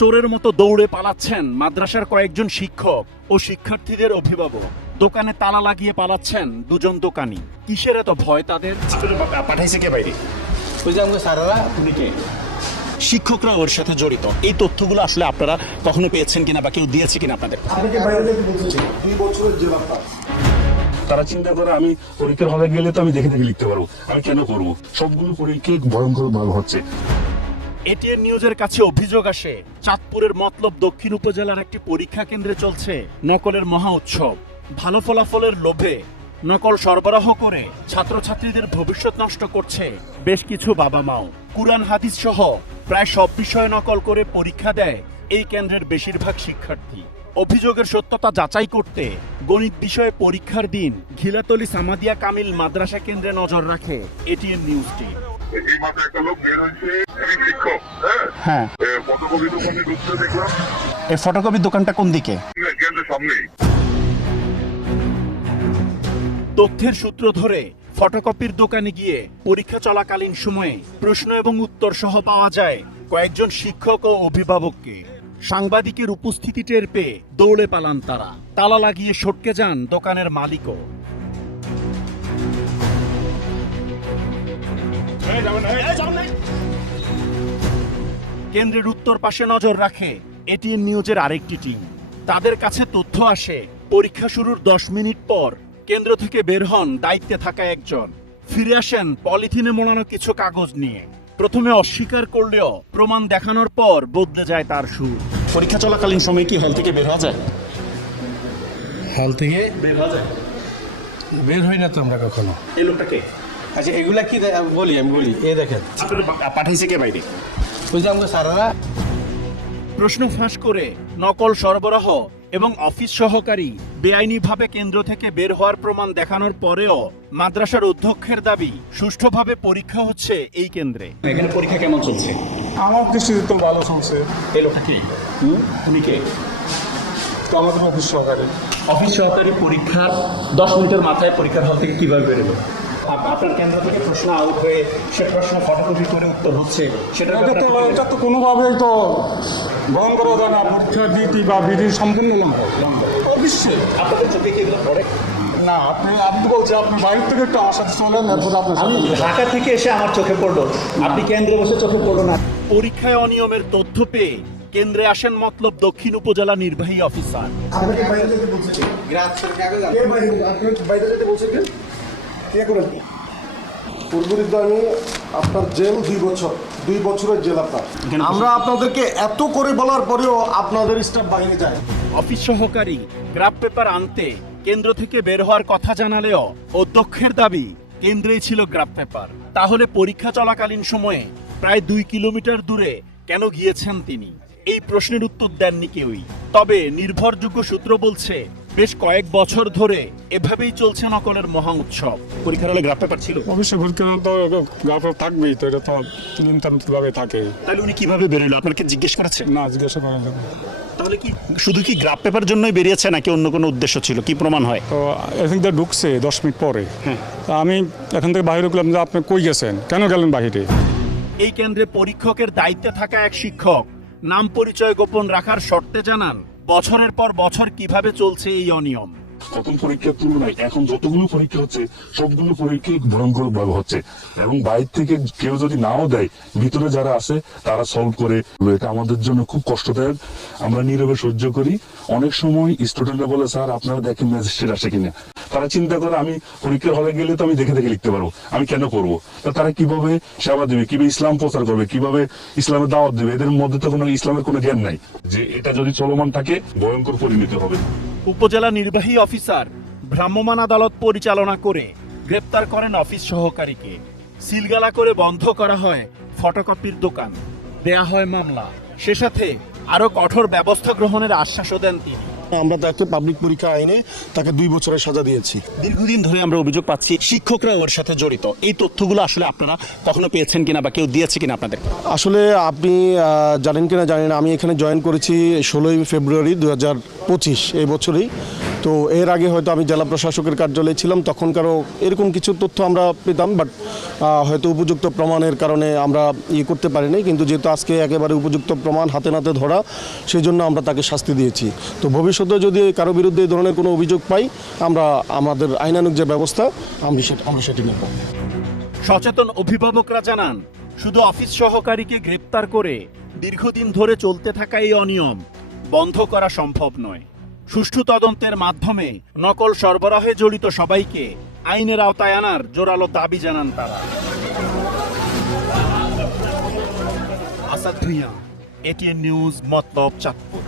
চোরের মতো দৌড়ে পালাচ্ছেন মাদ্রাসার কয়েকজন শিক্ষক ও শিক্ষার্থীদের অভিভাবক। দোকানে তালা লাগিয়ে পালাচ্ছেন দুজন দোকানি। কিসের এত ভয় তাদের? পাঠাইছে কে বাইরে? শিক্ষকরা ওর সাথে জড়িত। এই তথ্যগুলো আসলে আপনারা কখনো পেয়েছেন কিনা বা কেউ দিয়েছে কিনা আপনাদের? তারা চিন্তা করে আমি পরীক্ষার হলে গেলে তো আমি দেখে দেখে লিখতে পারব। আমি কেন করব? সবগুলো পরীক্ষায় ভয়ঙ্কর ভালো হচ্ছে। এটিএন নিউজের কাছে অভিযোগ আসে, চাঁদপুরের মতলব দক্ষিণ উপজেলার একটি পরীক্ষা কেন্দ্রে চলছে নকলের মহা উৎসব। ভালো ফলাফলের লোভে নকল সরবরাহ করে ছাত্রছাত্রীদের ভবিষ্যৎ নষ্ট করছে বেশ কিছু বাবা মাও কুরআন, হাদিস সহ প্রায় সব বিষয়ে নকল করে পরীক্ষা দেয় এই কেন্দ্রের বেশিরভাগ শিক্ষার্থী। অভিযোগের সত্যতা যাচাই করতে গণিত বিষয়ে পরীক্ষার দিন ঘিলাতলি সামাদিয়া কামিল মাদ্রাসা কেন্দ্রে নজর রাখে এটিএন নিউজ টিম এই মাসে একটা লোক বের হয়েছে শিক্ষক হ্যাঁ? হ্যাঁ। ফটোকপি দোকানে ঢুকতে দেখলাম। এই ফটোকপির দোকানটা কোন দিকে? সামনেই। তথ্যের সূত্র ধরে ফটোকপির দোকানে গিয়ে পরীক্ষা চলাকালীন সময়ে প্রশ্ন এবং উত্তর সহ পাওয়া যায় কয়েকজন শিক্ষক ও অভিভাবককে। সাংবাদিকের উপস্থিতি টের পেয়ে দৌড়ে পালান তারা। তালা লাগিয়ে সটকে যান দোকানের মালিকও। কেন্দ্রের উত্তর পাশে নজর রাখে এটিএন নিউজের আরেকটি টিম। তাদের কাছে তথ্য আসে পরীক্ষা শুরুর দশ মিনিট পর কেন্দ্র থেকে বের হন দায়িত্বে থাকা একজন। ফিরে আসেন পলিথিনে মোড়ানো কিছু কাগজ নিয়ে। প্রথমে অস্বীকার করলেও প্রমাণ দেখানোর পর বদলে যায় তার সুর। পরীক্ষা চলাকালীন সময় কি হল থেকে বের হওয়া যায়? হল থেকে বের হওয়া যায়। বের হই না তো আমরা কখনো। এই লোকটাকে আচ্ছা এগুলা কি বলি আমি বলি। এই দেখেন। পাঠাইছে কে বাইরে? ওই যে আমাকে স্যারেরা? প্রশ্ন ফাঁস করে নকল সরবরাহ এবং অফিস সহকারী বেআইনিভাবে কেন্দ্র থেকে বের হওয়ার প্রমাণ দেখানোর পরেও মাদ্রাসার অধ্যক্ষের দাবি সুষ্ঠুভাবে পরীক্ষা হচ্ছে এই কেন্দ্রে। এখানে পরীক্ষা কেমন চলছে? আমার দৃষ্টিতে তো ভালো চলছে। এই লোকটা কি? উনি কে? তো আমাদের অফিস সহকারে। অফিস সহকারী পরীক্ষার দশ মিনিটের মাথায় পরীক্ষার হল থেকে কীভাবে আপ- আপনার কেন্দ্র থেকে প্রশ্ন আউট হয়ে সে প্রশ্ন ফটোকপি করে উত্তর হচ্ছে সেটা এটা তো এটা তো কোনোভাবেই তো গ্রহণ করা যায় না নীতি বা বিধি সম্পূর্ণ না। অবশ্যই। আপনাদের চোখে কি এগুলো পড়ে? না আপনি আপনি বলছি আপনি বাইরে থেকে একটু আমার সাথে চলেন এরপর আপনার সাথে ঢাকা থেকে এসে আমার চোখে পড়ল। আপনি কেন্দ্রে বসে চোখে পড়ল না। পরীক্ষায় অনিয়মের তথ্য পেয়ে কেন্দ্রে আসেন মতলব দক্ষিণ উপজেলা নির্বাহী অফিসার। করেন। পূর্বরিত আমি আপনার জেল দুই বছর দুই বছরের জেল আপনার। আমরা আপনাদেরকে এত করে বলার পরেও আপনাদের স্টাফ বাইরে যায়। অফিস সহকারী গ্রাফ পেপার আনতে কেন্দ্র থেকে বের হওয়ার কথা জানালেও অধ্যক্ষের দাবি কেন্দ্রেই ছিল গ্রাফ পেপার। তাহলে পরীক্ষা চলাকালীন সময়ে প্রায় দুই কিলোমিটার দূরে কেন গিয়েছেন তিনি? এই প্রশ্নের উত্তর দেননি কেউই। তবে নির্ভরযোগ্য সূত্র বলছে বেশ কয়েক বছর ধরে এভাবেই চলছে নকলের মহা উৎসব। পরীক্ষার হলে গ্রাফ পেপার ছিল? অবশ্যই পরীক্ষা তো গাফর থাকবেই তো এটা তো নিয়ন্ত্রণভাবে থাকে। তাহলে উনি কীভাবে বেরোলো? আপনাকে জিজ্ঞেস করেছে না জিজ্ঞাসা করা তাহলে কি শুধু কি গ্রাফ পেপার জন্যই বেরিয়েছে নাকি অন্য কোনো উদ্দেশ্য ছিল? কি প্রমাণ হয়? তো এখান থেকে ঢুকছে দশ মিনিট পরে। তা আমি এখান থেকে বাইরে ঢুকলাম যে আপনি কই গেছেন? কেন গেলেন বাহিরে? এই কেন্দ্রে পরীক্ষকের দায়িত্বে থাকা এক শিক্ষক। নাম পরিচয় গোপন রাখার শর্তে জানান। বছরের পর বছর কীভাবে চলছে এই অনিয়ম? প্রথম পরীক্ষার তুলনায় এখন যতগুলো পরীক্ষা হচ্ছে, সবগুলো পরীক্ষাই ভয়ঙ্কর ভাবে হচ্ছে। এবং বাইরে থেকে কেউ যদি নাও দেয়, ভিতরে যারা আছে, তারা সলভ করে এটা আমাদের জন্য খুব কষ্টদায়ক। আমরা নীরবে সহ্য করি। অনেক সময় স্টুডেন্টরা বলে, স্যার, আপনারা দেখেন ম্যাজিস্ট্রেট আসে কিনা? তারা চিন্তা করে আমি পরীক্ষার হলে গেলে তো আমি দেখে দেখে লিখতে পারব। আমি কেন করব? তা তারা কীভাবে সেবা দেবে? কীভাবে ইসলাম প্রচার করবে? কীভাবে ইসলামের দাওয়াত দেবে? এদের মধ্যে তো কোনো ইসলামের কোনো জ্ঞান নাই। যে এটা যদি চলমান থাকে, ভয়ঙ্কর পরিণতি হবে। উপজেলা নির্বাহী অফিসার ভ্রাম্যমাণ আদালত পরিচালনা করে গ্রেপ্তার করেন অফিস সহকারীকে। সিলগালা করে বন্ধ করা হয় ফটোকপির দোকান। দেয়া হয় মামলা। সে সাথে আরও কঠোর ব্যবস্থা গ্রহণের আশ্বাসও দেন তিনি। আমরা তাকে পাবলিক পরীক্ষা আইনে তাকে দুই বছরের সাজা দিয়েছি। দীর্ঘদিন ধরে আমরা অভিযোগ পাচ্ছি শিক্ষকরা ওর সাথে জড়িত। এই তথ্যগুলো আসলে আপনারা কখনো পেয়েছেন কিনা বা কেউ দিয়েছে কিনা আপনাদের? আসলে আপনি জানেন কিনা জানেন আমি এখানে জয়েন করেছি ষোলোই ফেব্রুয়ারি দু হাজার পঁচিশ, এই বছরেই। তো এর আগে হয়তো আমি জেলা প্রশাসকের কার্যালয়ে ছিলাম, তখনকারও এরকম কিছু তথ্য আমরা পেতাম বাট হয়তো উপযুক্ত প্রমাণের কারণে আমরা ইয়ে করতে পারিনি, কিন্তু যেহেতু আজকে একেবারে উপযুক্ত প্রমাণ হাতে নাতে ধরা সেই জন্য আমরা তাকে শাস্তি দিয়েছি। তো ভবিষ্যতে যদি কারও বিরুদ্ধে এই ধরনের কোনো অভিযোগ পাই, আমরা আমাদের আইনানুগ যে ব্যবস্থা, আমি সেটা, আমরা সেটি নেব। সচেতন অভিভাবকরা জানান, শুধু অফিস সহকারীকে গ্রেপ্তার করে দীর্ঘদিন ধরে চলতে থাকা এই অনিয়ম বন্ধ করা সম্ভব নয়। সুষ্ঠু তদন্তের মাধ্যমে নকল সরবরাহে জড়িত সবাইকে আইনের আওতায় আনার জোরালো দাবি জানান তারা। Asad Bhuiyan, ATN news, Matlab Chandpur.